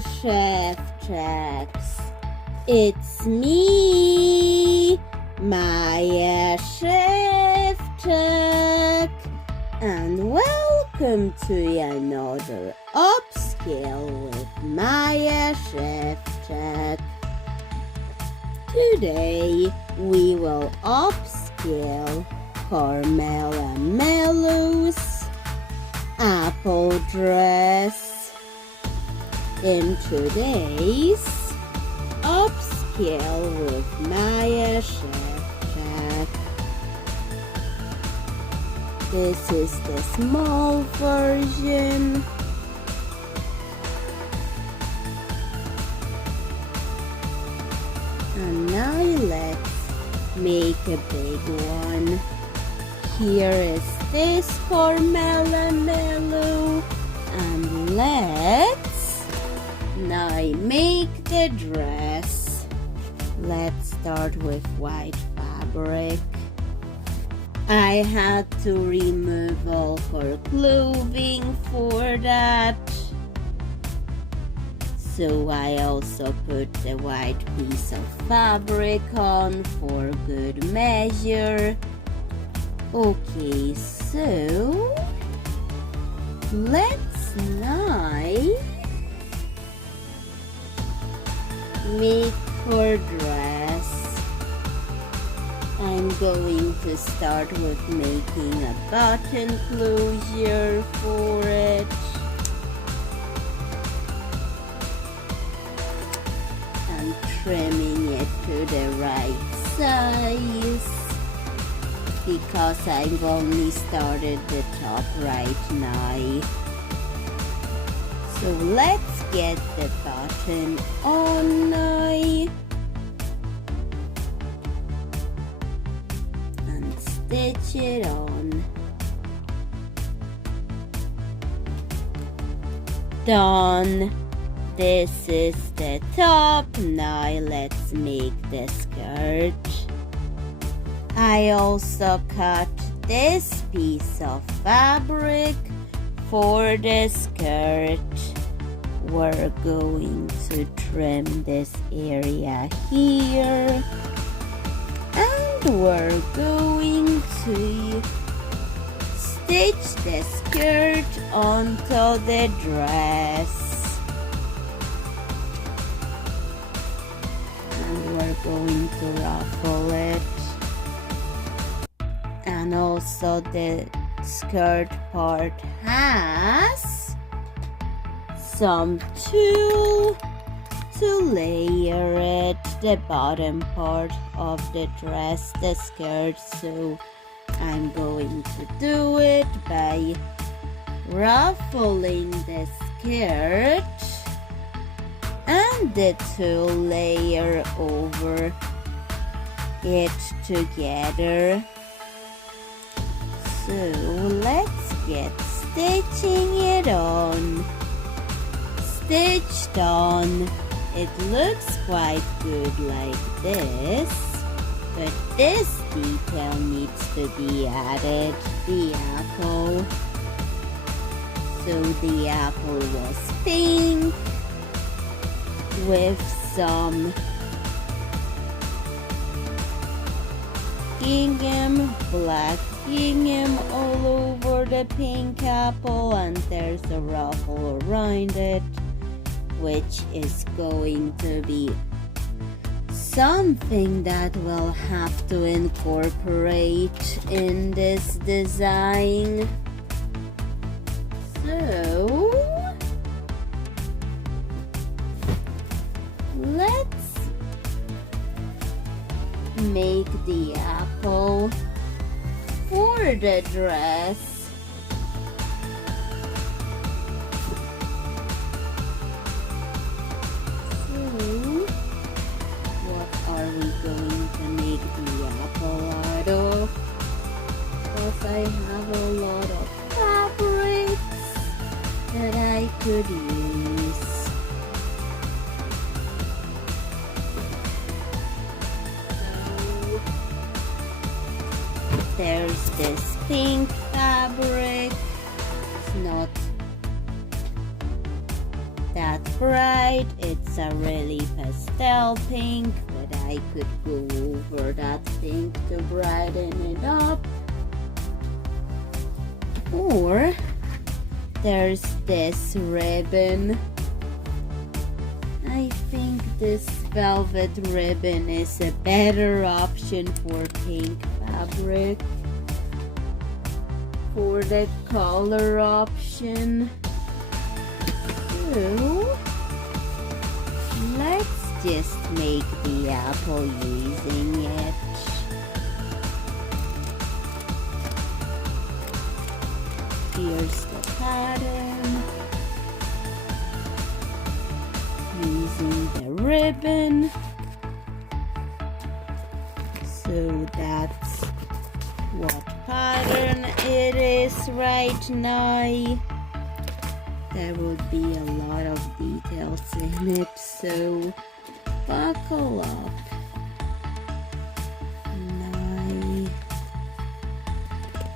Szewczaks. It's me, Maja Szewczak, and welcome to another Upscale with Maja Szewczak. Today we will upscale Carmella Mellow's apple dress. In today's Upscale with Maja Szewczak. This is the small version. And now let's make a big one. Here is this Carmella Mellow, and let's now make the dress. Let's start with white fabric. I had to remove all her clothing for that, so I also put the white piece of fabric on for good measure. Okay, so let's now make her dress. I'm going to start with making a button closure for it. And trimming it to the right size, because I've only started the top right now. So let's get the button on now and stitch it on. Done. This is the top. Now let's make the skirt. I also cut this piece of fabric for the skirt. We're going to trim this area here, and we're going to stitch the skirt onto the dress. And we're going to ruffle it. And also the skirt part has some tulle to layer it, the bottom part of the dress, the skirt. So I'm going to do it by ruffling the skirt and the tulle layer over it together. So let's get stitching it on. Stitched on. It looks quite good like this, but this detail needs to be added, the apple. So the apple was pink with some gingham, black gingham all over the pink apple, and there's a ruffle around it, which is going to be something that we'll have to incorporate in this design. So let's make the apple for the dress. So what are we going to make the apple out of? Because I have a lot of fabrics that I could use. There's this pink fabric. It's not that that bright. It's a really pastel pink, but I could go over that pink to brighten it up. Or there's this ribbon. I think this velvet ribbon is a better option for pink fabric. For the color option. So let's just make the apple using it. Here's the pattern. Using the ribbon. So that's what pattern it is right now. There will be a lot of details in it, so buckle up. Now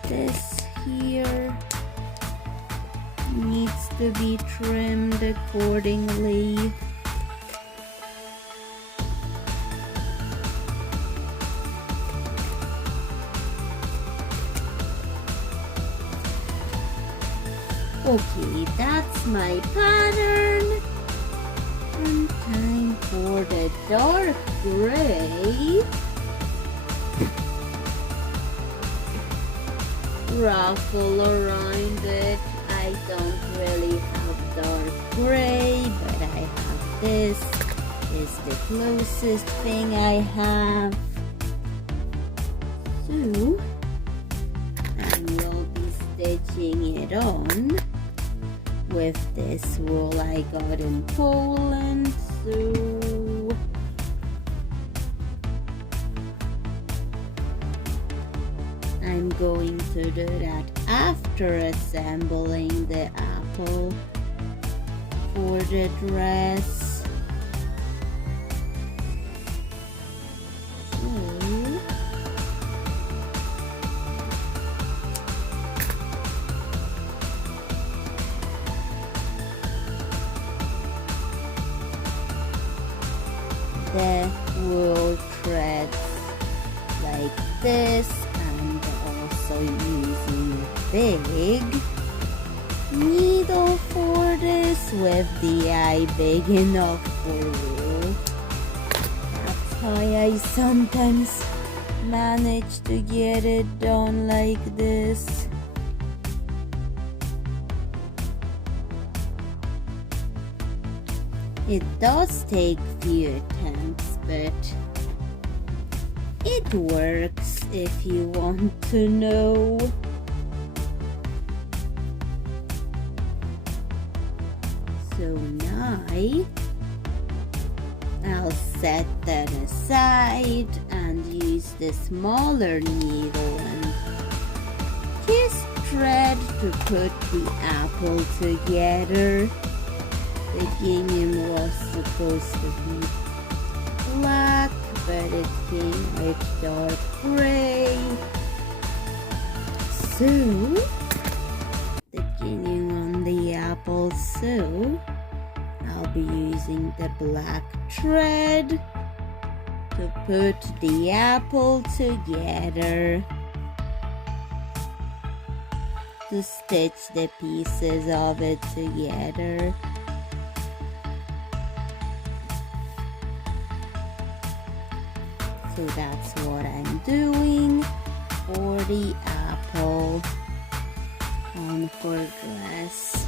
this here needs to be trimmed accordingly. Okay, that's my pattern. And time for the dark gray. Ruffle around it. I don't really have dark gray, but I have this. It's the closest thing I have. So, I will be stitching it on with this wool I got in Poland. So I'm going to do that after assembling the apple for the dress. The wool threads like this, and also using a big needle for this with the eye big enough for wool. That's how I sometimes manage to get it done like this. It does take few attempts, but it works if you want to know. So now I'll set that aside and use the smaller needle and just thread to put the apple together. The gingham was supposed to be black, but it came out dark gray. So, the gingham on the apple, so I'll be using the black thread to put the apple together, to stitch the pieces of it together. So that's what I'm doing for the apple on her dress.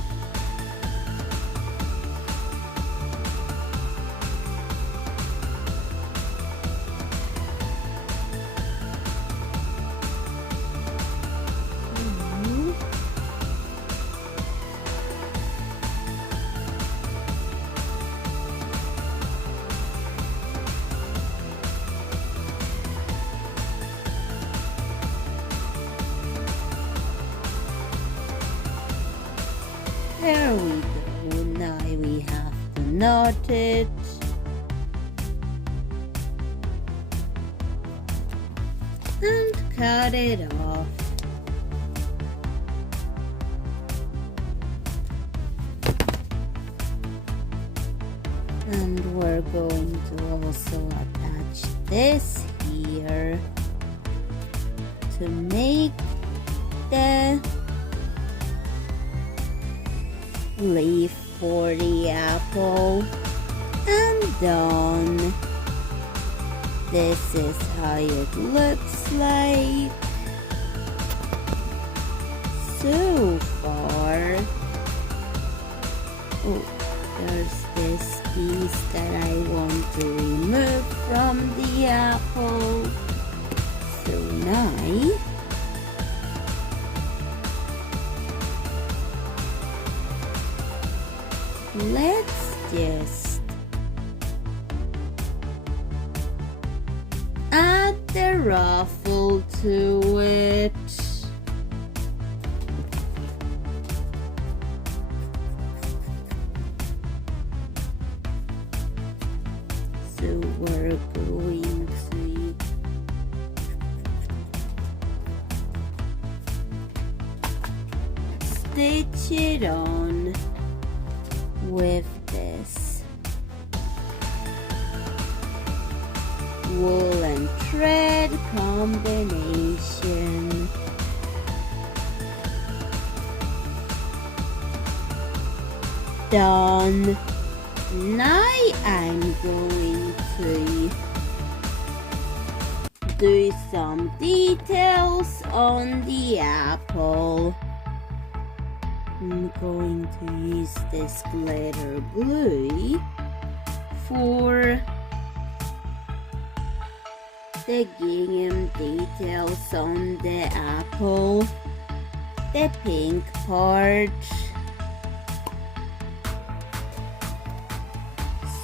There we go. Now we have to knot it. And cut it off. And we're going to also attach this here to make the leaf for the apple. And done. This is how it looks like so far. Oh, there's this piece that I want to remove from the apple. So now let's just add the ruffle to it. So we're going to stitch it on with this wool and thread combination. Done. Now I'm going to do some details on the apple. I'm going to use this glitter glue for the gingham details on the apple, the pink part.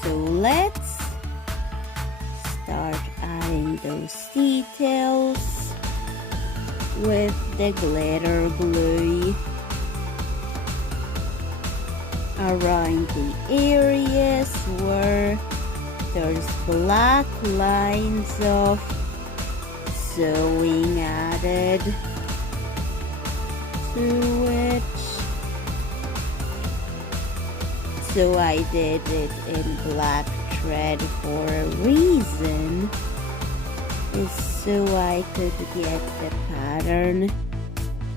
So let's start adding those details with the glitter glue around the areas where there's black lines of sewing added to it. So I did it in black thread for a reason, is so I could get the pattern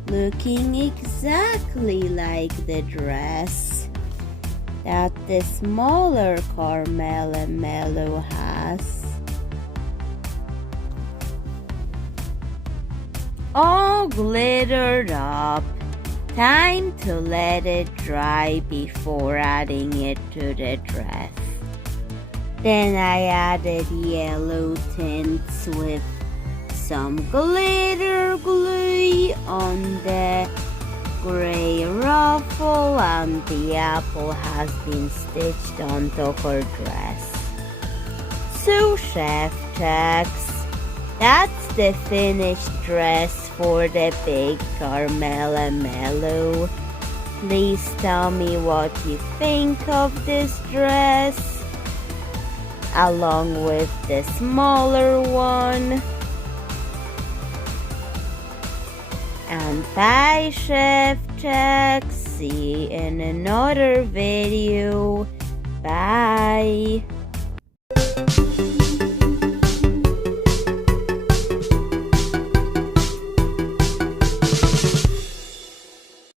looking exactly like the dress that the smaller Carmella Mellow has. All glittered up. Time to let it dry before adding it to the dress. Then I added yellow tints with some glitter glue on the gray ruffle, and the apple has been stitched onto her dress. So Szewczaks, that's the finished dress for the big Carmella Mellow. Please tell me what you think of this dress, along with the smaller one. And bye, Szewczak. See you in another video. Bye.